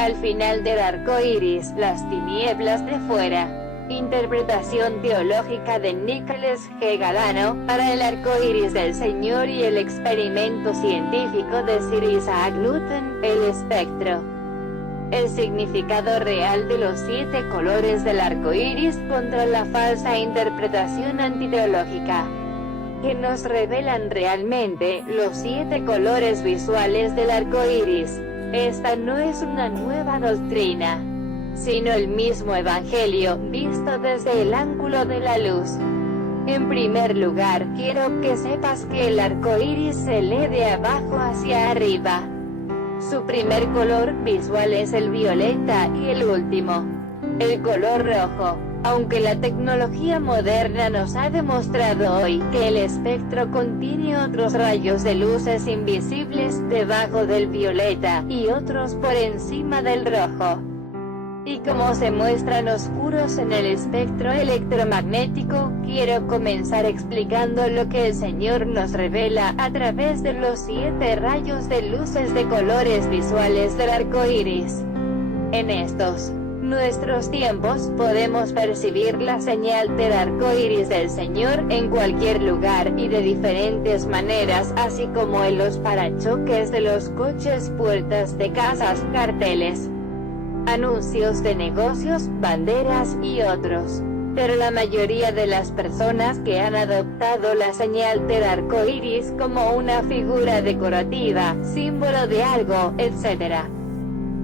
al final del arco iris, las tinieblas de fuera. Interpretación teológica de Nicholas G. Galano, para el arco iris del Señor y el experimento científico de Sir Isaac Newton, el espectro. El significado real de los 7 colores del arco iris contra la falsa interpretación antiteológica, que nos revelan realmente los 7 colores visuales del arco iris. Esta no es una nueva doctrina, sino el mismo Evangelio, visto desde el ángulo de la luz. En primer lugar, quiero que sepas que el arco iris se lee de abajo hacia arriba. Su primer color visual es el violeta y el último, el color rojo. Aunque la tecnología moderna nos ha demostrado hoy que el espectro contiene otros rayos de luces invisibles debajo del violeta y otros por encima del rojo, y como se muestran oscuros en el espectro electromagnético, quiero comenzar explicando lo que el Señor nos revela a través de los 7 rayos de luces de colores visuales del arco iris. En estos nuestros tiempos podemos percibir la señal del arco iris del Señor en cualquier lugar y de diferentes maneras, así como en los parachoques de los coches, puertas de casas, carteles, anuncios de negocios, banderas y otros. Pero la mayoría de las personas que han adoptado la señal del arco iris como una figura decorativa, símbolo de algo, etc.,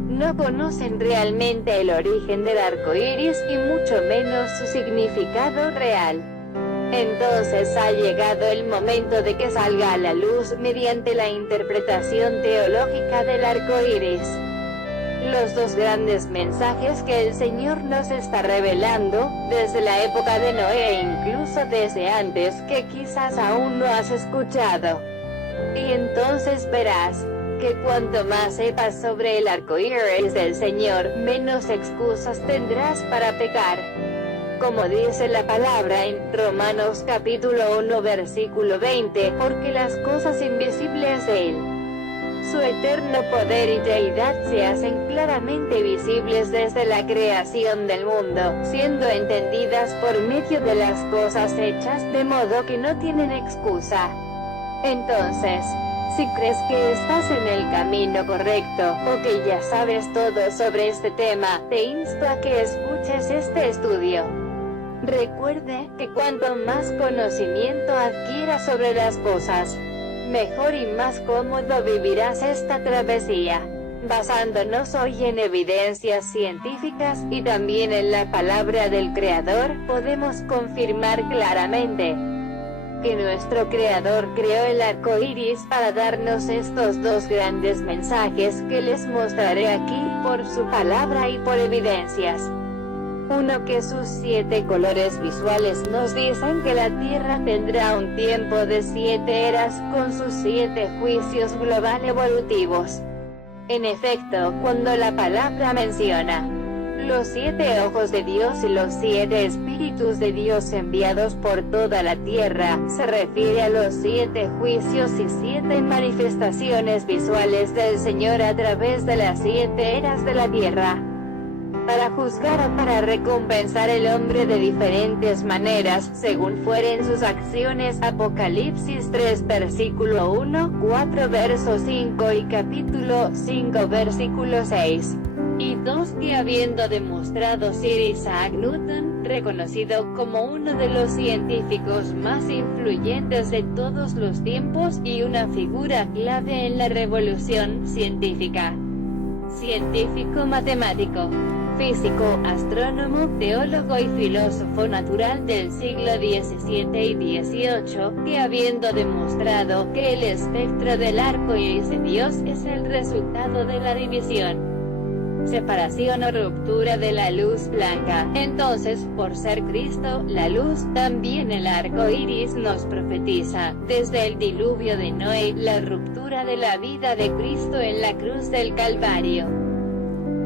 no conocen realmente el origen del arco iris y mucho menos su significado real. Entonces ha llegado el momento de que salga a la luz mediante la interpretación teológica del arco iris los 2 grandes mensajes que el Señor nos está revelando, desde la época de Noé e incluso desde antes, que quizás aún no has escuchado. Y entonces verás que cuanto más sepas sobre el arco iris del Señor, menos excusas tendrás para pecar. Como dice la palabra en Romanos capítulo 1 versículo 20, porque las cosas invisibles de Él, su eterno poder y deidad se hacen claramente visibles desde la creación del mundo, siendo entendidas por medio de las cosas hechas, de modo que no tienen excusa. Entonces, si crees que estás en el camino correcto, o que ya sabes todo sobre este tema, te insto a que escuches este estudio. Recuerde que cuanto más conocimiento adquieras sobre las cosas, mejor y más cómodo vivirás esta travesía. Basándonos hoy en evidencias científicas y también en la palabra del Creador, podemos confirmar claramente que nuestro Creador creó el arco iris para darnos estos 2 grandes mensajes que les mostraré aquí, por su palabra y por evidencias. Uno, que sus 7 colores visuales nos dicen que la Tierra tendrá un tiempo de 7 eras con sus 7 juicios global evolutivos. En efecto, cuando la palabra menciona los 7 ojos de Dios y los 7 espíritus de Dios enviados por toda la tierra, se refiere a los 7 juicios y 7 manifestaciones visuales del Señor a través de las 7 eras de la tierra, para juzgar o para recompensar el hombre de diferentes maneras, según fueren sus acciones. Apocalipsis 3 versículo 1, 4 verso 5 y capítulo 5 versículo 6. Y 2, que habiendo demostrado Sir Isaac Newton, reconocido como uno de los científicos más influyentes de todos los tiempos y una figura clave en la revolución científica, científico matemático, físico, astrónomo, teólogo y filósofo natural del siglo XVII y XVIII, que habiendo demostrado que el espectro del arco iris de Dios es el resultado de la división, separación o ruptura de la luz blanca, entonces, por ser Cristo, la luz, también el arco iris nos profetiza, desde el diluvio de Noé, la ruptura de la vida de Cristo en la cruz del Calvario.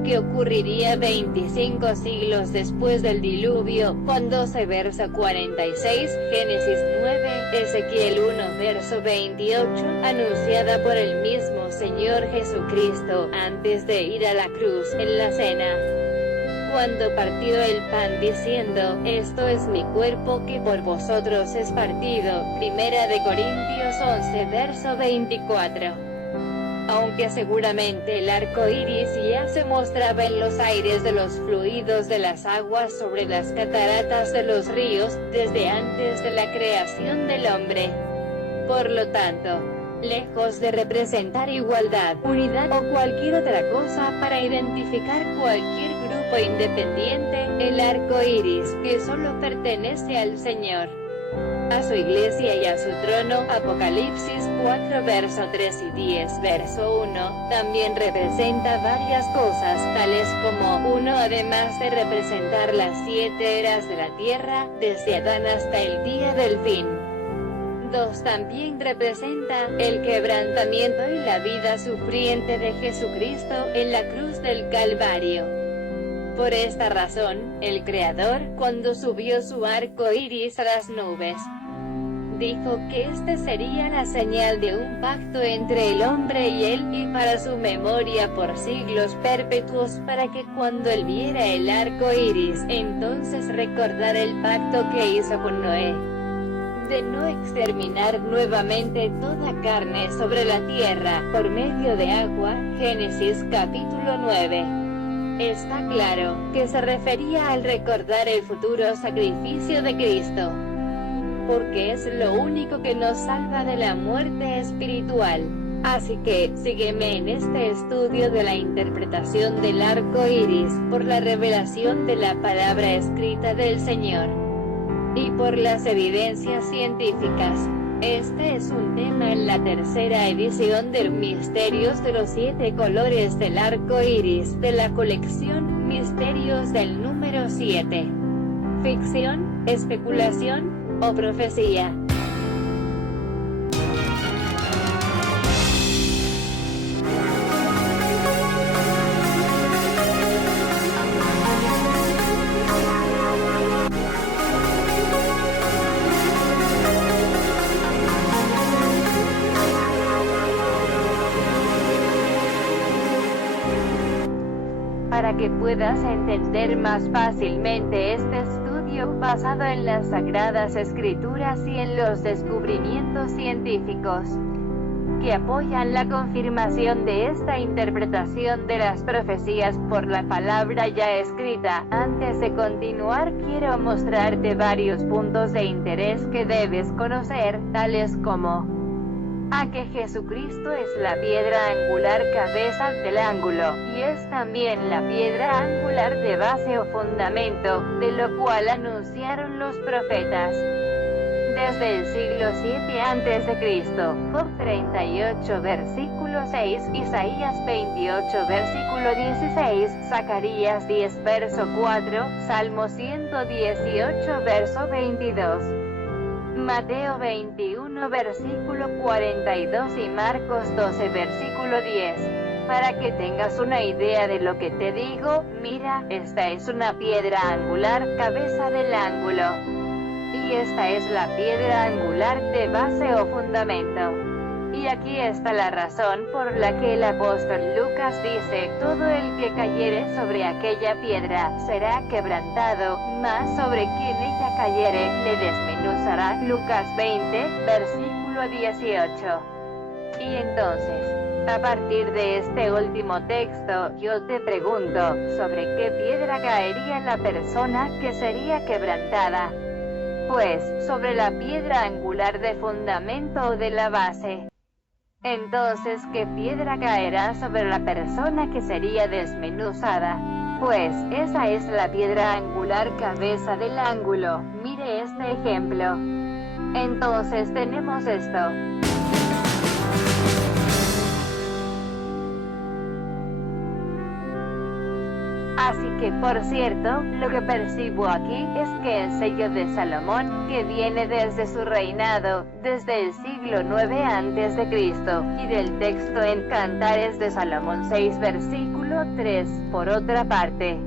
que ocurriría 25 siglos después del diluvio, Juan 12 verso 46, Génesis 9, Ezequiel 1 verso 28, anunciada por el mismo Señor Jesucristo, antes de ir a la cruz, en la cena, cuando partió el pan diciendo, esto es mi cuerpo que por vosotros es partido, Primera de Corintios 11 verso 24. Aunque seguramente el arco iris ya se mostraba en los aires de los fluidos de las aguas sobre las cataratas de los ríos, desde antes de la creación del hombre. Por lo tanto, lejos de representar igualdad, unidad o cualquier otra cosa para identificar cualquier grupo independiente, el arco iris, que solo pertenece al Señor, a su iglesia y a su trono, Apocalipsis 4 verso 3 y 10 verso 1, también representa varias cosas, tales como 1. Además de representar las 7 eras de la tierra, desde Adán hasta el día del fin. 2. También representa el quebrantamiento y la vida sufriente de Jesucristo en la cruz del Calvario. Por esta razón, el Creador, cuando subió su arco iris a las nubes, dijo que este sería la señal de un pacto entre el hombre y él, y para su memoria por siglos perpetuos, para que cuando él viera el arco iris, entonces recordara el pacto que hizo con Noé, de no exterminar nuevamente toda carne sobre la tierra, por medio de agua. Génesis capítulo 9. Está claro que se refería al recordar el futuro sacrificio de Cristo, porque es lo único que nos salva de la muerte espiritual. Así que, sígueme en este estudio de la interpretación del arco iris, por la revelación de la palabra escrita del Señor, y por las evidencias científicas. Este es un tema en la tercera edición de Misterios de los 7 colores del arco iris, de la colección Misterios del número 7. Ficción, especulación o profecía. Para que puedas entender más fácilmente este estudio basado en las Sagradas Escrituras y en los descubrimientos científicos que apoyan la confirmación de esta interpretación de las profecías por la palabra ya escrita. Antes de continuar, quiero mostrarte varios puntos de interés que debes conocer, tales como a que Jesucristo es la piedra angular cabeza del ángulo, y es también la piedra angular de base o fundamento, de lo cual anunciaron los profetas desde el siglo 7 a.C., Job 38 versículo 6, Isaías 28 versículo 16, Zacarías 10 verso 4, Salmo 118 verso 22. Mateo 21 versículo 42 y Marcos 12 versículo 10. Para que tengas una idea de lo que te digo, mira, esta es una piedra angular, cabeza del ángulo. Y esta es la piedra angular de base o fundamento. Y aquí está la razón por la que el apóstol Lucas dice, todo el que cayere sobre aquella piedra será quebrantado, mas sobre quien ella cayere le desmenuzará. Lucas 20, versículo 18. Y entonces, a partir de este último texto, yo te pregunto, ¿sobre qué piedra caería la persona que sería quebrantada? Pues, sobre la piedra angular de fundamento o de la base. Entonces, ¿qué piedra caerá sobre la persona que sería desmenuzada? Pues, esa es la piedra angular cabeza del ángulo. Mire este ejemplo. Entonces tenemos esto. Así que, por cierto, lo que percibo aquí es que el sello de Salomón, que viene desde su reinado, desde el siglo 9 a.C., y del texto en Cantares de Salomón 6 versículo 3, por otra parte,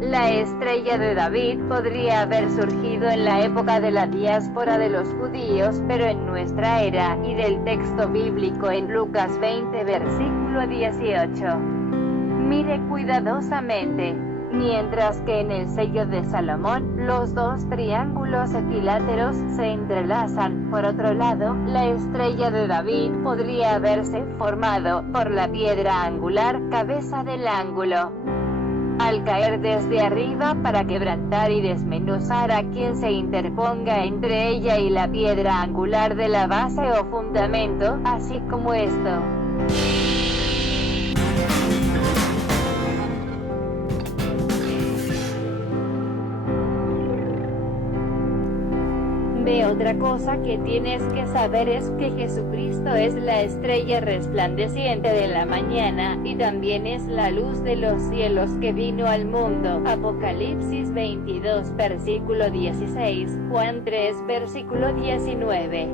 la estrella de David podría haber surgido en la época de la diáspora de los judíos, pero en nuestra era, y del texto bíblico en Lucas 20 versículo 18. Mire cuidadosamente. Mientras que en el sello de Salomón, los dos triángulos equiláteros se entrelazan, por otro lado, la estrella de David podría haberse formado por la piedra angular, cabeza del ángulo, al caer desde arriba para quebrantar y desmenuzar a quien se interponga entre ella y la piedra angular de la base o fundamento, así como esto. Otra cosa que tienes que saber es que Jesucristo es la estrella resplandeciente de la mañana, y también es la luz de los cielos que vino al mundo. Apocalipsis 22 versículo 16, Juan 3 versículo 19,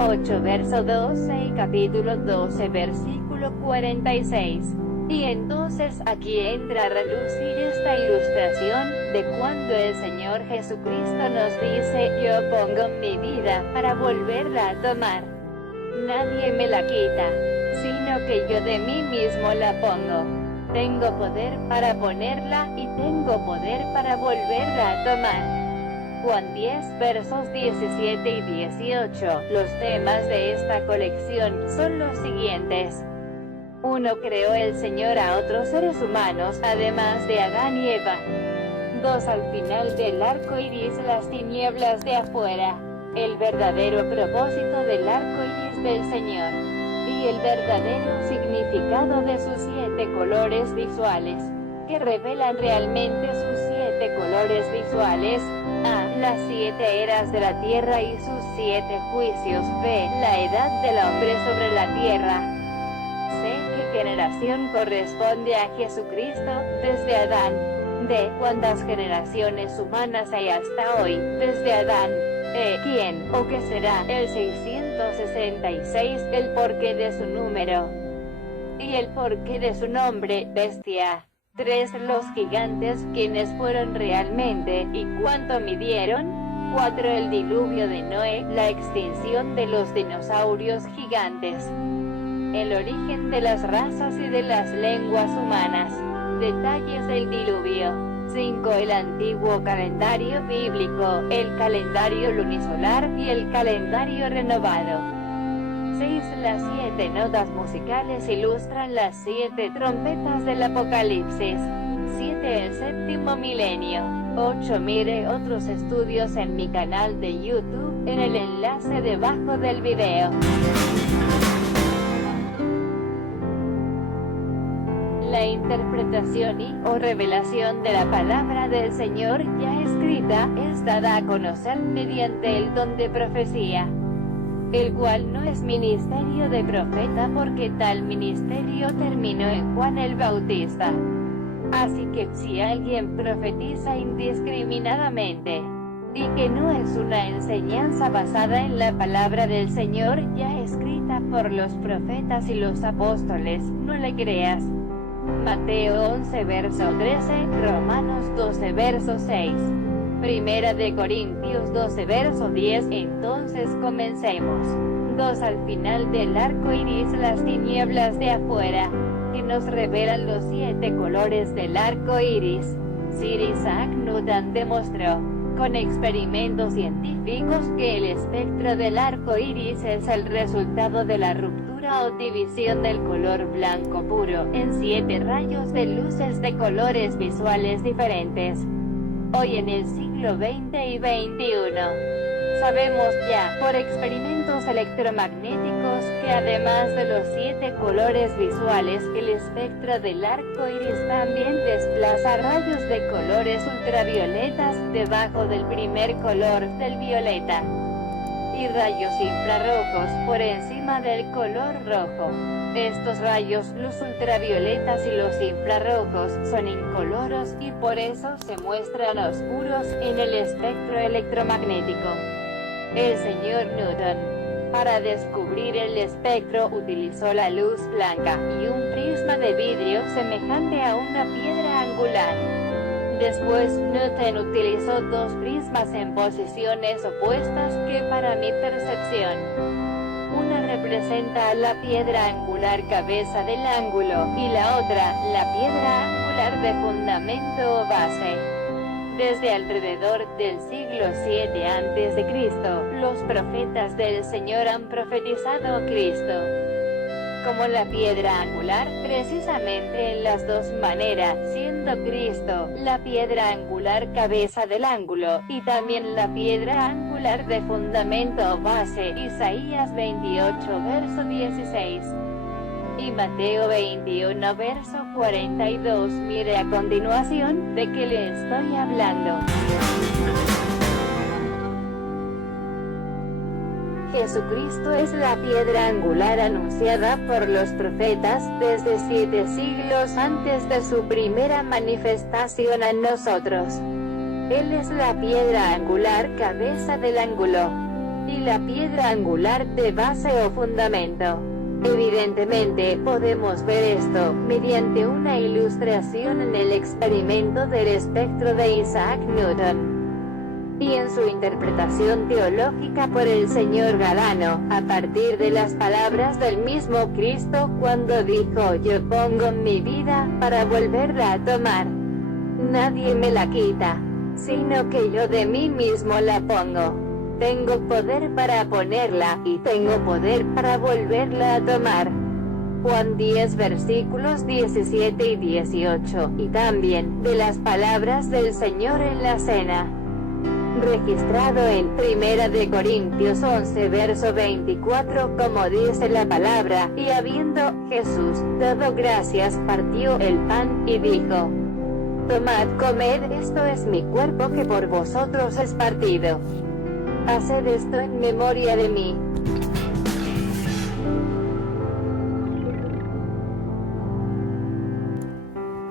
8 verso 12 y capítulo 12 versículo 46. Y entonces aquí entra a relucir esta ilustración de cuando el Señor Jesucristo nos dice: yo pongo mi vida para volverla a tomar. Nadie me la quita, sino que yo de mí mismo la pongo. Tengo poder para ponerla y tengo poder para volverla a tomar. Juan 10 versos 17 y 18. Los temas de esta colección son los siguientes. 1. Creó el Señor a otros seres humanos, además de Adán y Eva. 2. Al final del arco iris, las tinieblas de afuera. El verdadero propósito del arco iris del Señor. Y el verdadero significado de sus 7 colores visuales, que revelan realmente sus 7 colores visuales. A. Las 7 eras de la tierra y sus 7 juicios. B. La edad del hombre sobre la tierra. C. ¿Qué generación corresponde a Jesucristo, desde Adán? D. ¿Cuántas generaciones humanas hay hasta hoy, desde Adán? E. ¿Quién, o qué será, el 666, el porqué de su número? Y el porqué de su nombre, bestia. 3. Los gigantes, ¿quiénes fueron realmente, y cuánto midieron? 4. El diluvio de Noé, la extinción de los dinosaurios gigantes. El origen de las razas y de las lenguas humanas. Detalles del diluvio. 5. El antiguo calendario bíblico, el calendario lunisolar y el calendario renovado. 6. Las 7 notas musicales ilustran las 7 trompetas del Apocalipsis. 7. El séptimo milenio. 8. Mire otros estudios en mi canal de YouTube, en el enlace debajo del video. La interpretación o revelación de la palabra del Señor ya escrita es dada a conocer mediante el don de profecía, el cual no es ministerio de profeta, porque tal ministerio terminó en Juan el Bautista. Así que si alguien profetiza indiscriminadamente, y que no es una enseñanza basada en la palabra del Señor ya escrita por los profetas y los apóstoles, no le creas. Mateo 11 verso 13, Romanos 12 verso 6, Primera de Corintios 12 verso 10. Entonces comencemos. 2. Al final del arco iris, las tinieblas de afuera, que nos revelan los 7 colores del arco iris. Sir Isaac Newton demostró, con experimentos científicos, que el espectro del arco iris es el resultado de la ruptura o división del color blanco puro en 7 rayos de luces de colores visuales diferentes. Hoy en el siglo XX y XXI, sabemos ya, por experimentos electromagnéticos, que además de los 7 colores visuales, el espectro del arco iris también desplaza rayos de colores ultravioletas debajo del primer color, del violeta, y rayos infrarrojos por encima del color rojo. Estos rayos, los ultravioletas y los infrarrojos, son incoloros, y por eso se muestran oscuros en el espectro electromagnético. El señor Newton, para descubrir el espectro, utilizó la luz blanca, y un prisma de vidrio semejante a una piedra angular. Después, Newton utilizó dos prismas en posiciones opuestas, que para mi percepción, una representa la piedra angular cabeza del ángulo, y la otra, la piedra angular de fundamento o base. Desde alrededor del siglo VII a.C., los profetas del Señor han profetizado a Cristo como la piedra angular, precisamente en las dos maneras, siendo Cristo la piedra angular cabeza del ángulo, y también la piedra angular de fundamento o base, Isaías 28 verso 16. Y Mateo 21 verso 42. Mire a continuación de qué le estoy hablando. Jesucristo es la piedra angular anunciada por los profetas desde 7 siglos antes de su primera manifestación a nosotros. Él es la piedra angular cabeza del ángulo, y la piedra angular de base o fundamento. Evidentemente podemos ver esto mediante una ilustración en el experimento del espectro de Isaac Newton, y en su interpretación teológica por el señor Galano, a partir de las palabras del mismo Cristo cuando dijo: yo pongo mi vida para volverla a tomar. Nadie me la quita, sino que yo de mí mismo la pongo. Tengo poder para ponerla, y tengo poder para volverla a tomar. Juan 10 versículos 17 y 18, y también, de las palabras del Señor en la cena, registrado en 1 de Corintios 11 verso 24, como dice la palabra: y habiendo Jesús dado gracias, partió el pan, y dijo: tomad, comed, esto es mi cuerpo que por vosotros es partido. Haced esto en memoria de mí.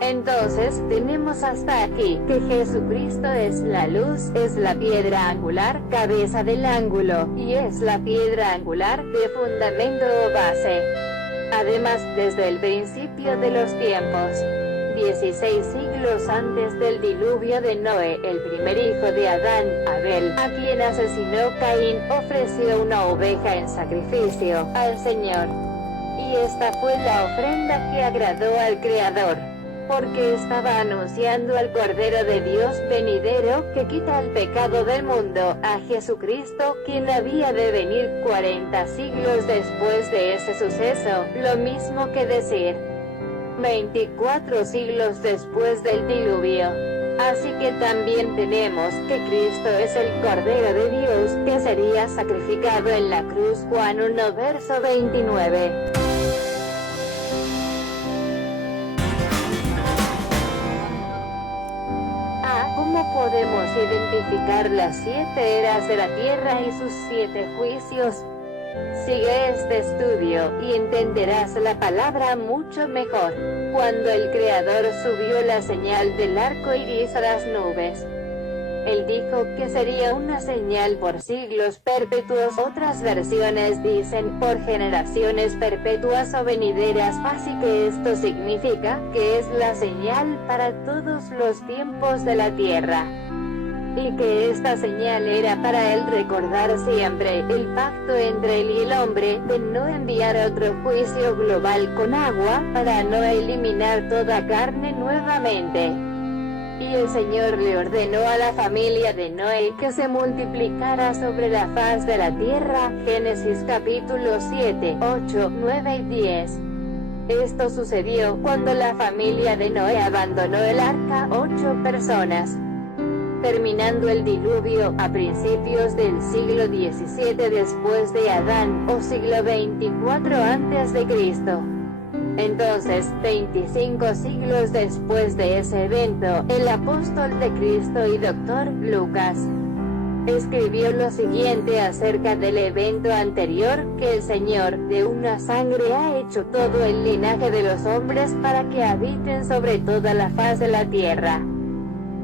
Entonces, tenemos hasta aquí, que Jesucristo es la luz, es la piedra angular, cabeza del ángulo, y es la piedra angular, de fundamento o base. Además, desde el principio de los tiempos, 16 siglos antes del diluvio de Noé, el primer hijo de Adán, Abel, a quien asesinó Caín, ofreció una oveja en sacrificio al Señor. Y esta fue la ofrenda que agradó al Creador, porque estaba anunciando al Cordero de Dios venidero, que quita el pecado del mundo, a Jesucristo, quien había de venir 40 siglos después de ese suceso, lo mismo que decir, 24 siglos después del diluvio. Así que también tenemos que Cristo es el Cordero de Dios, que sería sacrificado en la cruz. Juan 1 verso 29. ¿Cómo podemos identificar las 7 eras de la tierra y sus 7 juicios? Sigue este estudio, y entenderás la palabra mucho mejor. Cuando el Creador subió la señal del arco iris a las nubes, Él dijo que sería una señal por siglos perpetuos. Otras versiones dicen por generaciones perpetuas o venideras. Así que esto significa que es la señal para todos los tiempos de la tierra, y que esta señal era para Él recordar siempre el pacto entre Él y el hombre, de no enviar otro juicio global con agua, para no eliminar toda carne nuevamente. Y el Señor le ordenó a la familia de Noé que se multiplicara sobre la faz de la tierra. Génesis capítulo 7, 8, 9 y 10. Esto sucedió cuando la familia de Noé abandonó el arca, 8 personas, terminando el diluvio a principios del siglo XVII después de Adán, o siglo 24 antes de Cristo. Entonces, 25 siglos después de ese evento, el apóstol de Cristo y doctor, Lucas, escribió lo siguiente acerca del evento anterior, que el Señor, de una sangre ha hecho todo el linaje de los hombres para que habiten sobre toda la faz de la tierra.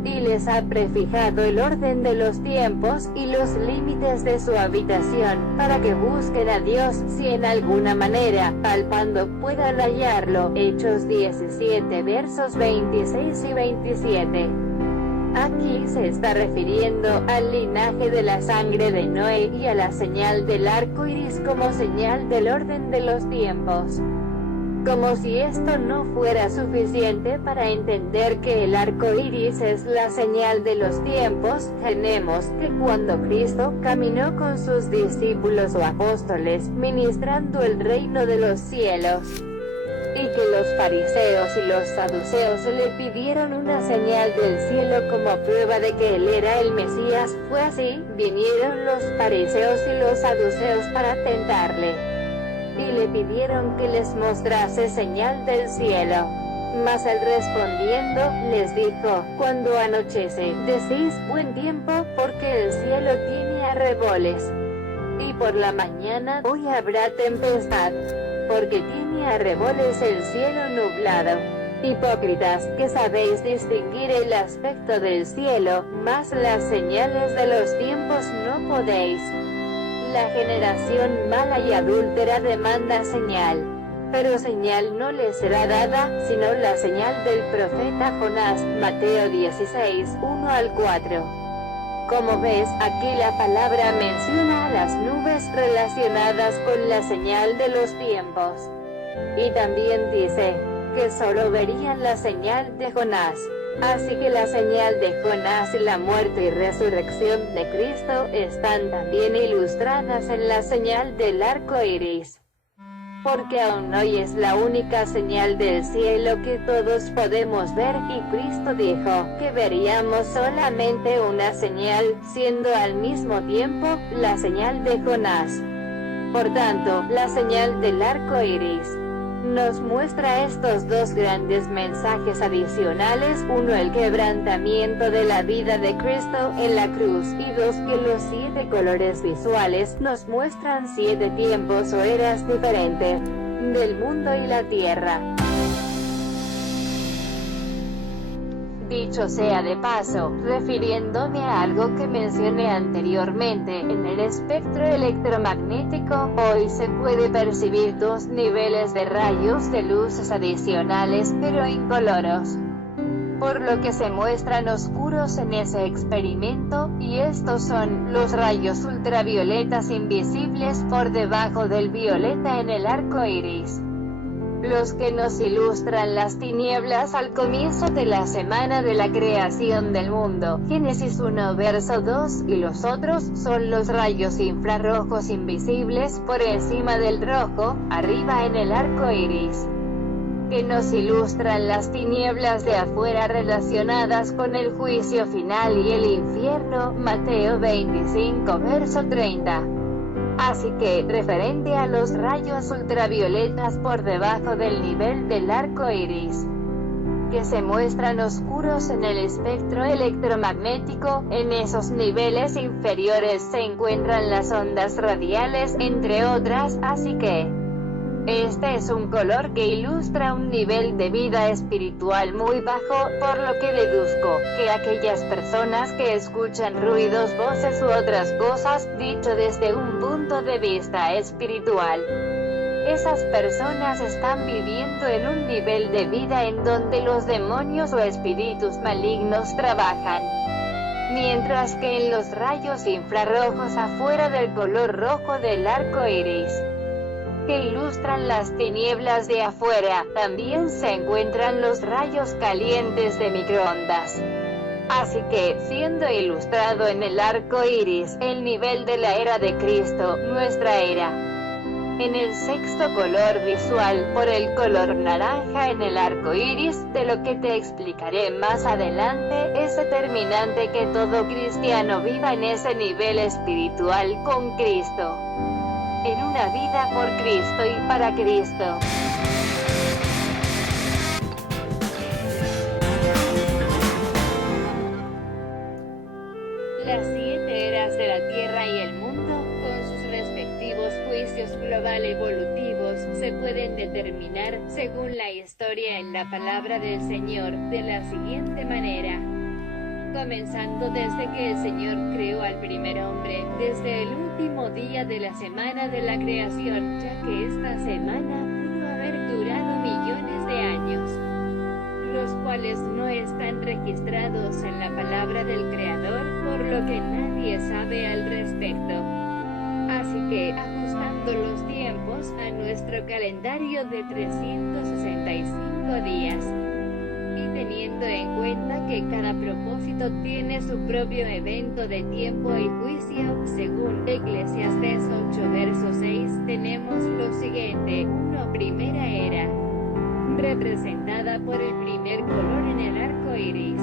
Y les ha prefijado el orden de los tiempos, y los límites de su habitación, para que busquen a Dios, si en alguna manera, palpando, puedan hallarlo. Hechos 17 versos 26 y 27. Aquí se está refiriendo al linaje de la sangre de Noé y a la señal del arco iris como señal del orden de los tiempos. Como si esto no fuera suficiente para entender que el arco iris es la señal de los tiempos, tenemos que cuando Cristo caminó con sus discípulos o apóstoles, ministrando el reino de los cielos, y que los fariseos y los saduceos le pidieron una señal del cielo como prueba de que él era el Mesías, fue así, vinieron los fariseos y los saduceos para tentarle, y le pidieron que les mostrase señal del cielo. Mas él respondiendo, les dijo, cuando anochece, decís buen tiempo, porque el cielo tiene arreboles, y por la mañana hoy habrá tempestad, porque tiene arreboles el cielo nublado. Hipócritas, que sabéis distinguir el aspecto del cielo, mas las señales de los tiempos no podéis. La generación mala y adúltera demanda señal, pero señal no le será dada, sino la señal del profeta Jonás. Mateo 16, 1 al 4. Como ves, aquí la palabra menciona a las nubes relacionadas con la señal de los tiempos. Y también dice que solo verían la señal de Jonás. Así que la señal de Jonás y la muerte y resurrección de Cristo están también ilustradas en la señal del arco iris. Porque aún hoy es la única señal del cielo que todos podemos ver, y Cristo dijo que veríamos solamente una señal, siendo al mismo tiempo la señal de Jonás. Por tanto, la señal del arco iris nos muestra estos dos grandes mensajes adicionales: uno, el quebrantamiento de la vida de Cristo en la cruz, y dos, que los 7 colores visuales nos muestran 7 tiempos o eras diferentes del mundo y la tierra. Dicho sea de paso, refiriéndome a algo que mencioné anteriormente, en el espectro electromagnético, hoy se puede percibir 2 niveles de rayos de luces adicionales, pero incoloros, por lo que se muestran oscuros en ese experimento, y estos son los rayos ultravioletas invisibles por debajo del violeta en el arco iris, los que nos ilustran las tinieblas al comienzo de la semana de la creación del mundo, Génesis 1 verso 2, y los otros son los rayos infrarrojos invisibles por encima del rojo, arriba en el arco iris, que nos ilustran las tinieblas de afuera relacionadas con el juicio final y el infierno, Mateo 25 verso 30. Así que, referente a los rayos ultravioletas por debajo del nivel del arco iris, que se muestran oscuros en el espectro electromagnético, en esos niveles inferiores se encuentran las ondas radiales, entre otras, así que este es un color que ilustra un nivel de vida espiritual muy bajo, por lo que deduzco que aquellas personas que escuchan ruidos, voces u otras cosas, dicho desde un punto de vista espiritual, esas personas están viviendo en un nivel de vida en donde los demonios o espíritus malignos trabajan. Mientras que en los rayos infrarrojos afuera del color rojo del arco iris, que ilustran las tinieblas de afuera, también se encuentran los rayos calientes de microondas. Así que, siendo ilustrado en el arco iris, el nivel de la era de Cristo, nuestra era, en el sexto color visual, por el color naranja en el arco iris, de lo que te explicaré más adelante, es determinante que todo cristiano viva en ese nivel espiritual con Cristo, en una vida por Cristo y para Cristo. Las 7 eras terminar, según la historia en la palabra del Señor, de la siguiente manera. Comenzando desde que el Señor creó al primer hombre, desde el último día de la semana de la creación, ya que esta semana pudo haber durado millones de años, los cuales no están registrados en la palabra del Creador, por lo que nadie sabe al respecto. Así que, ajustando los tiempos a nuestro calendario de 365 días, y teniendo en cuenta que cada propósito tiene su propio evento de tiempo y juicio, según Eclesiastés 8 verso 6, tenemos lo siguiente: 1. Primera era, representada por el primer color en el arco iris.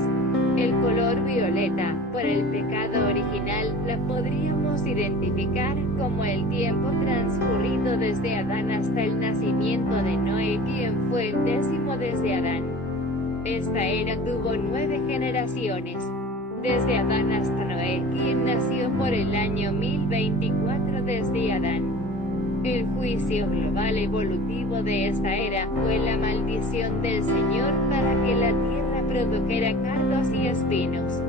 El color violeta, por el pecado original, la podríamos identificar como el tiempo transcurrido desde Adán hasta el nacimiento de Noé, quien fue el 10º desde Adán. Esta era tuvo 9 generaciones, desde Adán hasta Noé, quien nació por el año 1024 desde Adán. El juicio global evolutivo de esta era fue la maldición del Señor para que la tierra produjera cardos y espinos,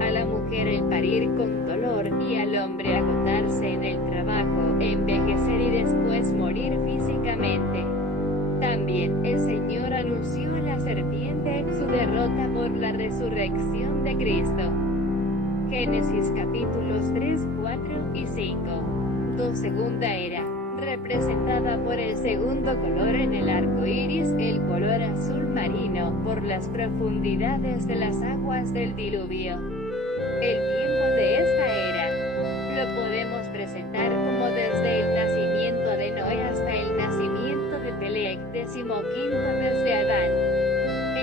a la mujer el parir con dolor y al hombre agotarse en el trabajo, envejecer y después morir físicamente. También el Señor anunció a la serpiente su derrota por la resurrección de Cristo. Génesis capítulos 3, 4 y 5. 2. Segunda era, representada por el segundo color en el arco iris, el color azul marino, por las profundidades de las aguas del diluvio. El tiempo de esta era lo podemos presentar como desde el nacimiento de Noé hasta el nacimiento de Peleg, 15º desde Adán.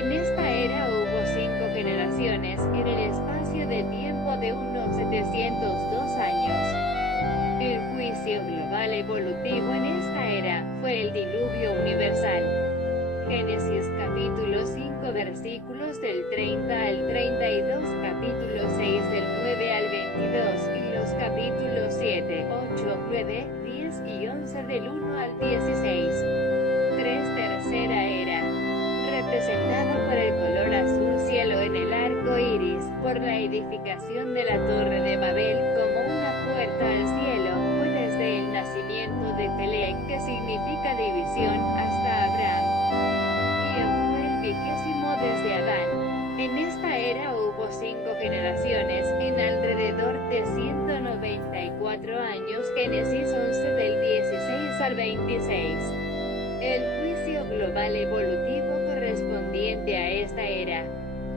En esta era hubo 5 generaciones, en el espacio de tiempo de unos 702 años. El juicio global evolutivo en esta era fue el diluvio universal. Génesis capítulo 5 versículos del 30 al 32, capítulo 6 del 9 al 22, y los capítulos 7, 8, 9, 10 y 11 del 1 al 16. 3. Tercera era, representada por el color azul cielo en el arco iris, por la edificación de la torre de Babel como una puerta al cielo, fue desde el nacimiento de Peleg, que significa división, hasta Abraham, quien fue el 20º desde Adán. En esta era hubo 5 generaciones, en alrededor de 194 años. Génesis 11 del 16 al 26. El juicio global evolutivo correspondiente a esta era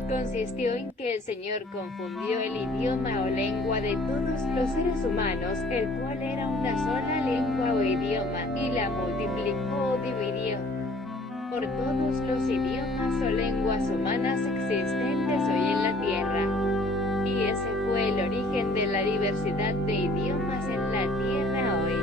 consistió en que el Señor confundió el idioma o lengua de todos los seres humanos, el cual era una sola lengua o idioma, y la multiplicó o dividió por todos los idiomas o lenguas humanas existentes hoy en la tierra. Y ese fue el origen de la diversidad de idiomas en la tierra hoy.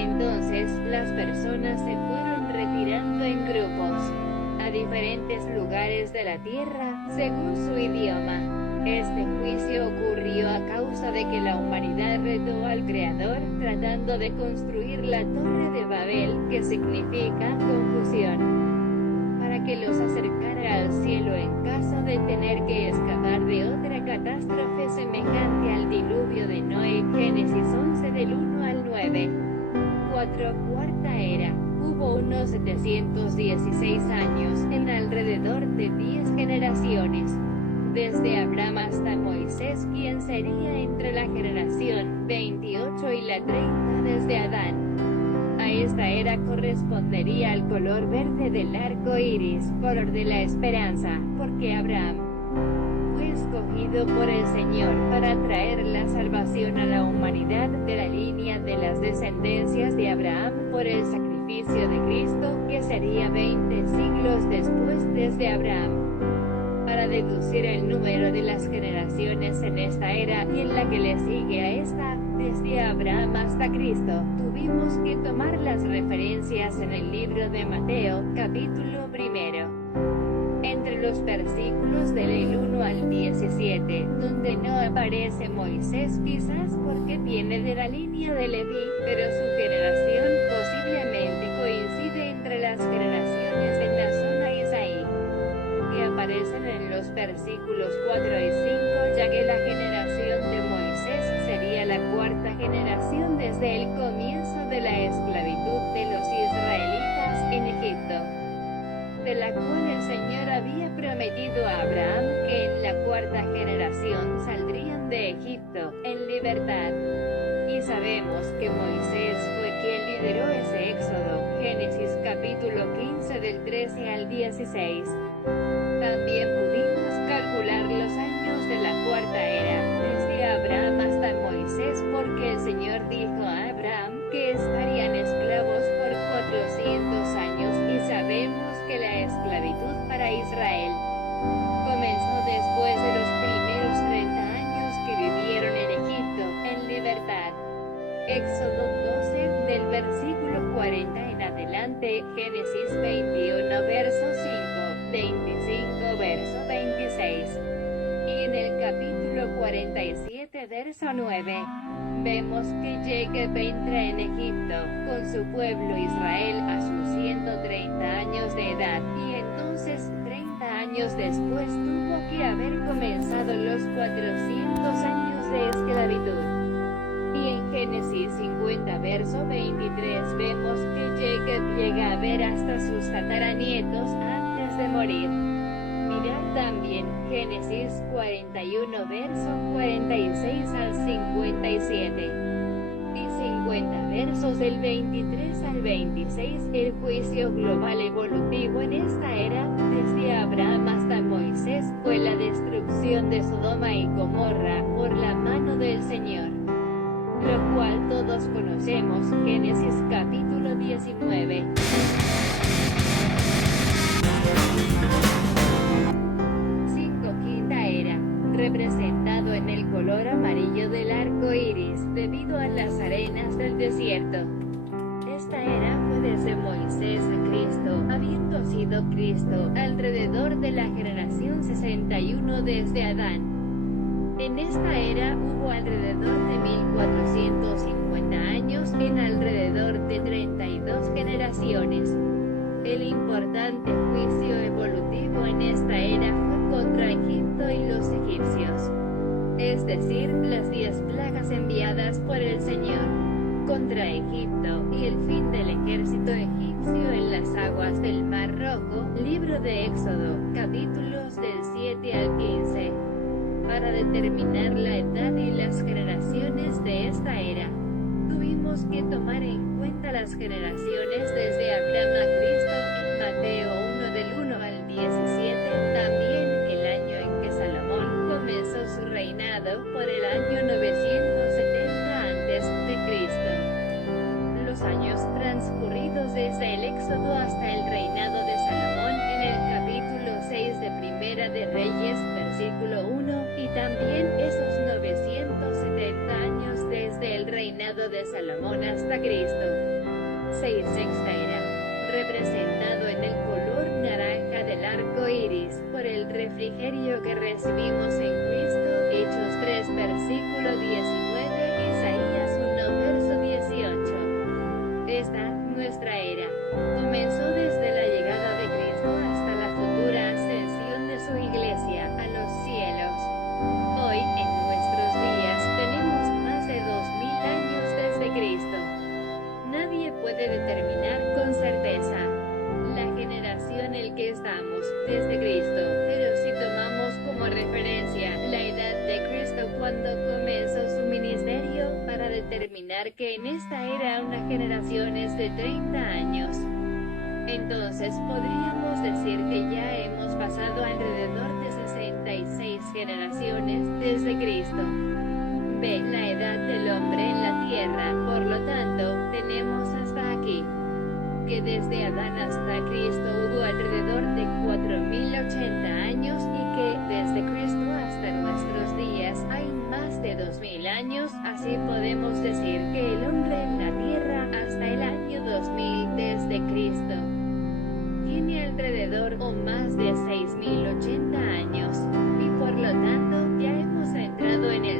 Entonces, las personas se fueron retirando en grupos a diferentes lugares de la tierra, según su idioma. Este juicio ocurrió a causa de que la humanidad retó al Creador, tratando de construir la Torre de Babel, que significa confusión, para que los acercara al cielo en caso de tener que escapar de otra catástrofe semejante al diluvio de Noé. Génesis 11 del 1 al 9. 4. Cuarta era. Hubo unos 716 años, en alrededor de 10 generaciones, desde Abraham hasta Moisés, quien sería entre la generación 28 y la 30 desde Adán. A esta era correspondería al color verde del arco iris, color de la esperanza, porque Abraham fue escogido por el Señor para traer la salvación a la humanidad de la línea de las descendencias de Abraham por el sacrificio de Cristo, que sería 20 siglos después desde Abraham. Para deducir el número de las generaciones en esta era y en la que le sigue a esta, desde Abraham hasta Cristo, tuvimos que tomar las referencias en el libro de Mateo, capítulo 1. Entre los versículos del 1 al 17, donde no aparece Moisés, quizás porque viene de la línea de Leví, pero su generación posiblemente coincide entre las aparecen en los versículos 4 y 5, ya que la generación de Moisés sería la cuarta generación desde el comienzo de la esclavitud de los israelitas en Egipto, de la cual el Señor había prometido a Abraham que en la cuarta generación saldrían de Egipto en libertad. Y sabemos que Moisés fue quien lideró ese éxodo, Génesis capítulo 15 del 13 al 16. También pudimos calcular los años de la cuarta era, desde Abraham hasta Moisés, porque el Señor dijo a Abraham que estarían esclavos por 400 años, y sabemos que la esclavitud para Israel comenzó después de los primeros 30 años que vivieron en Egipto, en libertad. Éxodo 12, del versículo 40 en adelante, Génesis 21 verso 5, 25 verso 26. Y en el capítulo 47 verso 9, vemos que Jacob entra en Egipto, con su pueblo Israel a sus 130 años de edad, y entonces 30 años después tuvo que haber comenzado los 400 años de esclavitud. Y en Génesis 50 verso 23 vemos que Jacob llega a ver hasta sus tataranietos antes de morir. Mirad también Génesis 41 verso 46 al 57. Y 50 versos del 23 al 26, el juicio global evolutivo en esta era, desde Abraham hasta Moisés, fue la destrucción de Sodoma y Gomorra por la mano del Señor, lo cual todos conocemos, Génesis capítulo 19. Quinta era, representado en el color amarillo del arco iris, debido a las arenas del desierto. Esta era fue desde Moisés a Cristo, habiendo sido Cristo alrededor de la generación 61 desde Adán. En esta era hubo alrededor de 1450 años en alrededor de 32 generaciones. El importante juicio evolutivo en esta era fue contra Egipto y los egipcios, es decir, las 10 plagas enviadas por el Señor contra Egipto y el fin del ejército egipcio en las aguas del Mar Rojo. Libro de Éxodo, capítulos del 7 al 15. Para determinar la edad y las generaciones de esta era, tuvimos que tomar en cuenta las generaciones desde Abraham a Cristo en Mateo 1 del 1 al 17, también el año en que Salomón comenzó su reinado por el año 970 antes de Cristo. Los años transcurridos desde el Éxodo hasta el reinado de Salomón en el capítulo 6 de Primera de Reyes, versículo 1, y también esos 970 años desde el reinado de Salomón hasta Cristo. Sexta era, representado en el color naranja del arco iris, por el refrigerio que recibimos en Cristo, Hechos 3 versículo 19, Isaías 1 verso 18. Esta, nuestra era, comenzó desde la llegada de Cristo hasta la futura ascensión de su iglesia a los cielos. Hoy, en nuestros días, tenemos más de 2000 años desde Cristo. Nadie puede determinar con certeza la generación en que estamos desde Cristo, pero si tomamos como referencia la edad de Cristo cuando comenzó su ministerio, para determinar que en esta era una generación es de 30 años, entonces podríamos decir que ya hemos pasado alrededor de 66 generaciones desde Cristo. B. La edad del hombre en la tierra. Por lo tanto, tenemos hasta aquí que desde Adán hasta Cristo hubo alrededor de 4080 años, y que desde Cristo hasta nuestros días hay más de 2000 años. Así podemos decir que el hombre en la tierra hasta el año 2000 desde Cristo tiene alrededor o más de 6080 años, y por lo tanto ya hemos entrado en el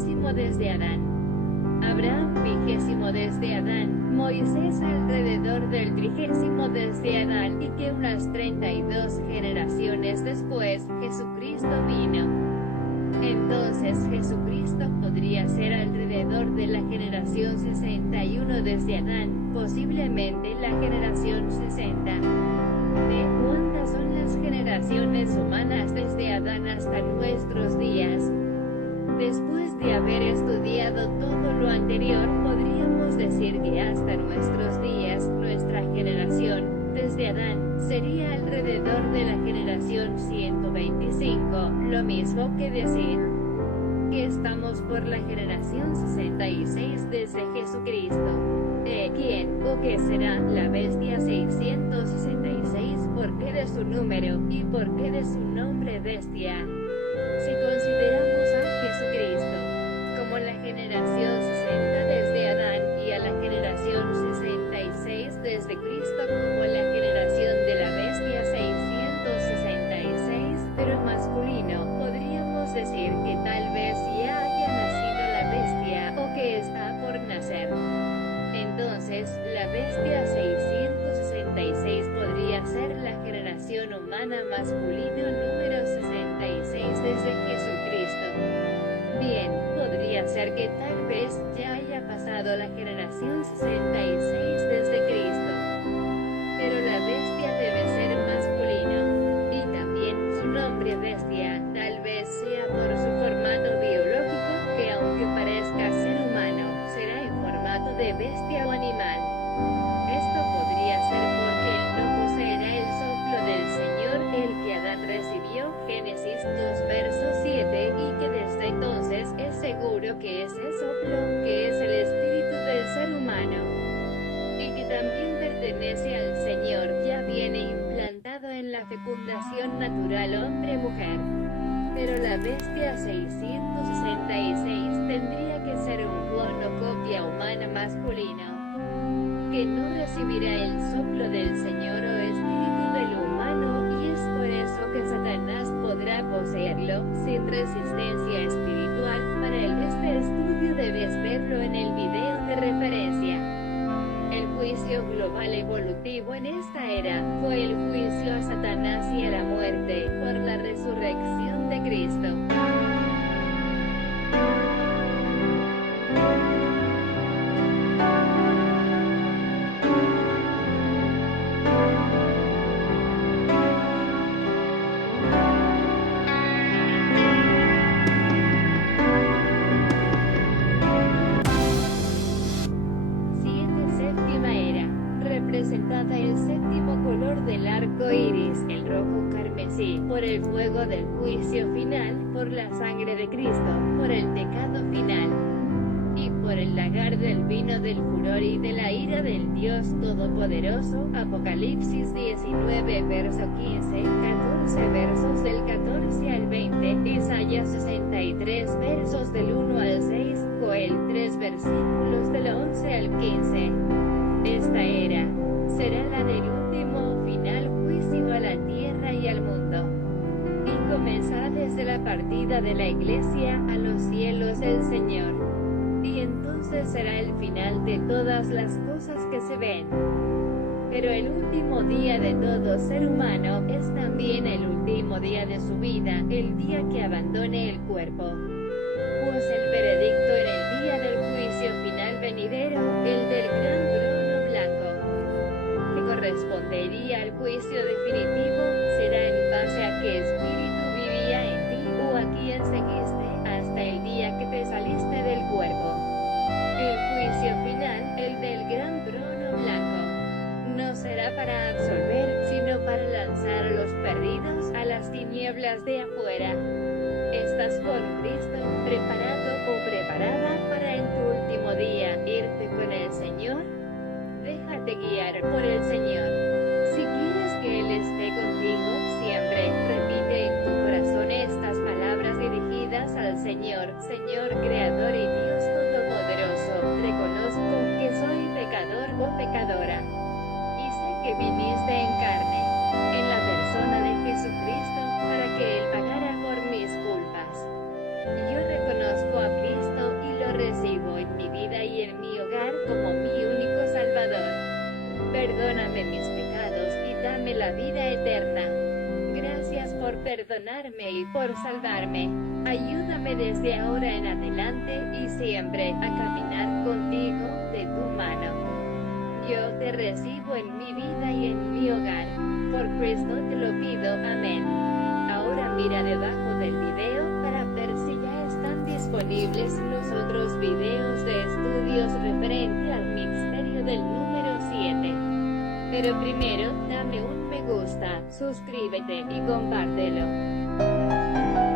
vigésimo desde Adán, Abraham vigésimo desde Adán, Moisés alrededor del trigésimo desde Adán, y que unas 32 generaciones después, Jesucristo vino. Entonces Jesucristo podría ser alrededor de la generación 61 desde Adán, posiblemente la generación 60. ¿De cuántas son las generaciones humanas desde Adán hasta nuestros días? Después de haber estudiado todo lo anterior, podríamos decir que hasta nuestros días, nuestra generación, desde Adán, sería alrededor de la generación 125, lo mismo que decir que estamos por la generación 66 desde Jesucristo. ¿De quién o qué será la bestia 666? ¿Por qué de su número y por qué de su nombre bestia? Si consideramos a Jesucristo como la generación 60 desde Adán y a la generación 66 desde Cristo como la generación de la bestia 666, pero masculino, podríamos decir que tal vez ya haya nacido la bestia o que está por nacer. Entonces, la bestia 666 podría ser la generación humana masculino número 66 desde Jesucristo. Bien, podría ser que tal vez ya haya pasado la generación 66 desde Cristo. Pero la bestia debe ser masculino. Y también su nombre bestia, tal vez sea por su formato biológico, que aunque parezca ser humano, será en formato de bestia o animal. Esto podría ser porque él no poseerá el soplo del Señor, el que Adán recibió, Génesis 2 verso 7, y que desde entonces es seguro que ese soplo, que es el espíritu del ser humano, y que también pertenece al Señor, ya viene implantado en la fecundación natural hombre-mujer. Pero la bestia 666 tendría que ser un clon o copia humana masculino, que no recibirá el soplo del Señor o espíritu del humano, y es por eso que Satanás podrá poseerlo, sin resistencia espiritual. Para este estudio debes verlo en el video de referencia. El juicio global evolutivo en esta era, fue el juicio a Satanás y a la muerte, por la resurrección de Cristo. Séptima era, representada el séptimo color del arco iris, el rojo carmesí, por el fuego del juicio final, por la sangre de Cristo, por el pecado final, y por el lagar del vino del furor y de la ira del Dios Todopoderoso. Apocalipsis 19 verso 15, 14 versos del 14 al 20, Isaías 63 versos del 1 al 6, Joel 3 versículos del 11 al 15. Esta era será la del último final juicio a la tierra y al mundo, y comenzará desde la partida de la iglesia a los cielos del Señor, y entonces será el final de todas las cosas que se ven. Pero el último día de todo ser humano es también el último día de su vida, el día que abandone el cuerpo. Pues el veredicto en el día del juicio final venidero, el del gran trono blanco, que correspondería al juicio definitivo, será en base a qué espíritu vivía en ti o a quién seguiste hasta el día que te saliste del cuerpo. El juicio final, el del gran trono blanco, no será para absolver, sino para lanzar a los perdidos a las tinieblas de afuera. ¿Estás con Cristo, preparado o preparada para en tu último día irte con el Señor? Déjate guiar por el Señor. Si quieres que Él esté contigo siempre, repite en tu corazón estas palabras dirigidas al Señor. Señor Creador y Dios Todopoderoso, reconozco que soy pecador o pecadora, y sé que viniste en carne, en la persona de Jesucristo, para que Él pagara por mis culpas. Yo reconozco a Cristo perdóname mis pecados y dame la vida eterna. Gracias por perdonarme y por salvarme. Ayúdame desde ahora en adelante y siempre a caminar contigo de tu mano. Yo te recibo en mi vida y en mi hogar. Por Cristo te lo pido, amén. Ahora mira debajo del video para ver si ya están disponibles los otros videos de estudios referente al misterio del número 7. Pero primero, dame un me gusta, suscríbete y compártelo.